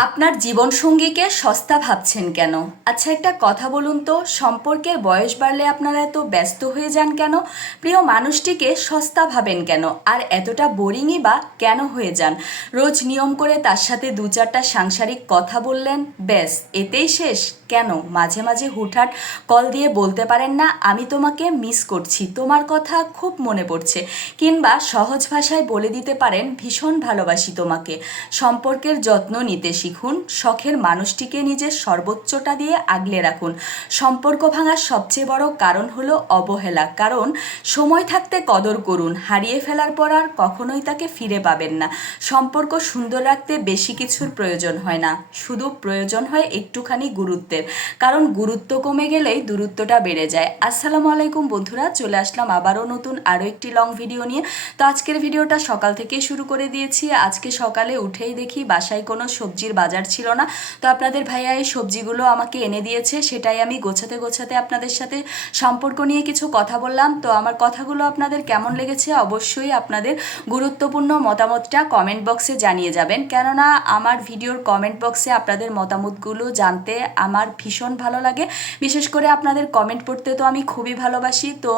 আপনার জীবনসঙ্গীকে সস্তা ভাবছেন কেন? আচ্ছা একটা কথা বলুন তো, সম্পর্কের বয়স বাড়লে আপনারা এত ব্যস্ত হয়ে যান কেন? প্রিয় মানুষটিকে সস্তা ভাবেন কেন? আর এতটা বোরিংই বা কেন হয়ে যান? রোজ নিয়ম করে তার সাথে দু চারটা সাংসারিক কথা বললেন, ব্যাস, এতেই শেষ। কেন? মাঝে মাঝে হুটহাট কল দিয়ে বলতে পারেন না, আমি তোমাকে মিস করছি, তোমার কথা খুব মনে পড়ছে। কিংবা সহজ ভাষায় বলে দিতে পারেন, ভীষণ ভালোবাসি তোমাকে। সম্পর্কের যত্ন নিতে শিখুন, শখের মানুষটিকে নিজের সর্বোচ্চটা দিয়ে আগলে রাখুন। সম্পর্ক ভাঙার সবচেয়ে বড় কারণ হলো অবহেলা। কারণ, সময় থাকতে কদর করুন, হারিয়ে ফেলার পর আর কখনোই তাকে ফিরে পাবেন না। সম্পর্ক সুন্দর রাখতে বেশি কিছুর প্রয়োজন হয় না। শুধু প্রয়োজন হয় একটুখানি গুরুত্বের। কারণ, গুরুত্ব কমে গেলেই দূরত্বটা বেড়ে যায়। আসসালামু আলাইকুম বন্ধুরা, চলে আসলাম আবারও নতুন আরও একটি লং ভিডিও নিয়ে। তো আজকের ভিডিওটা সকাল থেকেই শুরু করে দিয়েছি। আজকে সকালে উঠেই দেখি বাসায় কোনো সবজির বাজার ছিল না। তো আপনাদের ভাইয়া এই সবজিগুলো আমাকে এনে দিয়েছে, সেটাই আমি গোছাতে গোছাতে আপনাদের সাথে সম্পর্ক নিয়ে কিছু কথা বললাম। তো আমার কথাগুলো আপনাদের কেমন লেগেছে অবশ্যই আপনাদের গুরুত্বপূর্ণ মতামতটা কমেন্ট বক্সে জানিয়ে যাবেন। কেননা আমার ভিডিওর কমেন্ট বক্সে আপনাদের মতামতগুলো জানতে আমার ভীষণ ভালো লাগে। বিশেষ করে আপনাদের কমেন্ট পড়তে তো আমি খুবই ভালোবাসি। তো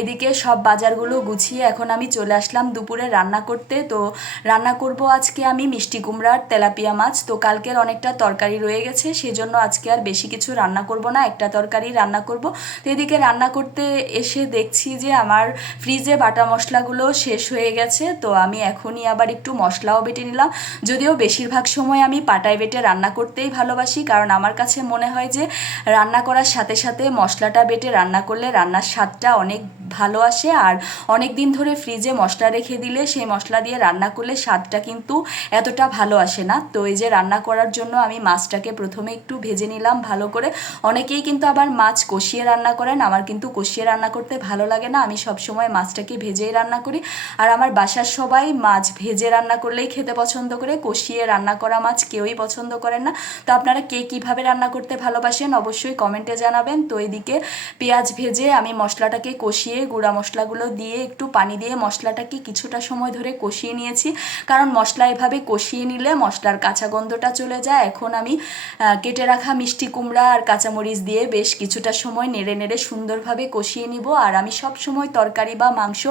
এদিকে সব বাজারগুলো গুছিয়ে এখন আমি চলে আসলাম দুপুরে রান্না করতে। তো রান্না করব আজকে আমি মিষ্টি কুমড়ার তেলাপিয়া মাছ। তো কালকের অনেকটা তরকারি রয়ে গেছে, সেজন্য আজকে আর বেশি কিছু রান্না করব না, একটা তরকারি রান্না করব। তো এদিকে রান্না করতে এসে দেখছি যে আমার ফ্রিজে বাটা মশলাগুলো শেষ হয়ে গেছে, তো আমি এখনই আবার একটু মশলাও বেটে নিলাম। যদিও বেশিরভাগ সময় আমি পাটায় বেটে রান্না করতেই ভালোবাসি, কারণ আমার কাছে মনে হয় যে রান্না করার সাথে সাথে মশলাটা বেটে রান্না করলে রান্নার স্বাদটা অনেক ভালো আসে, আর অনেক দিন ধরে ফ্রিজে মশলা রেখে দিলে সেই মশলা দিয়ে রান্না করলে স্বাদটা কিন্তু এতটা ভালো আসে না। তো এই যে রান্না করার জন্য আমি মাছটাকে প্রথমে একটু ভেজে নিলাম ভালো করে। অনেকেই কিন্তু আবার মাছ কষিয়ে রান্না করেন, আমার কিন্তু কষিয়ে রান্না করতে ভালো লাগে না। আমি সব সময় মাছটাকে ভেজেই রান্না করি। আর আমার বাসার সবাই মাছ ভেজে রান্না করলেই খেতে পছন্দ করে, কষিয়ে রান্না করা মাছ কেউই পছন্দ করেন না। তো আপনারা কে কীভাবে রান্না করতে ভালোবাসেন অবশ্যই কমেন্টে জানাবেন। তো এদিকে পেঁয়াজ ভেজে আমি মশলাটাকে কষিয়ে গুঁড়া মশলাগুলো দিয়ে একটু পানি দিয়ে মশলাটাকে কিছুটা সময় ধরে কষিয়ে নিয়েছি। কারণ মশলা এভাবে কষিয়ে নিলে মশলার কাঁচা গন্ধটা চলে যায়। এখন আমি কেটে রাখা মিষ্টি কুমড়া আর কাঁচামরিচ দিয়ে বেশ কিছুটা সময় নেড়ে নেড়ে সুন্দরভাবে কষিয়ে নিব। আর আমি সব সময় তরকারি বা মাংস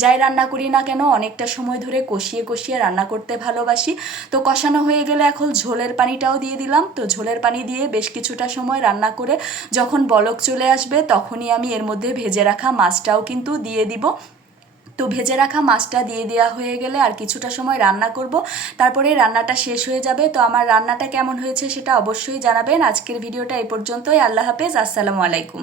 যাই রান্না করি না কেন, অনেকটা সময় ধরে কষিয়ে কষিয়ে রান্না করতে ভালোবাসি। তো কষানো হয়ে গেলে এখন ঝোলের পানিটাও দিয়ে দিলাম। তো ঝোলের পানি দিয়ে বেশ কিছুটা সময় রান্না করে যখন বলক চলে আসবে, তখনই আমি এর মধ্যে ভেজে রাখা মাছটাও কিন্তু দিয়ে দিব। তো ভেজে রাখা মাছটা দিয়ে দেওয়া হয়ে গেলে আর কিছুটা সময় রান্না করব। তারপরে রান্নাটা শেষ হয়ে যাবে। তো আমার রান্নাটা কেমন হয়েছে সেটা অবশ্যই জানাবেন। আজকের ভিডিওটা এই পর্যন্তই। আল্লাহ হাফেজ। আসসালামু আলাইকুম।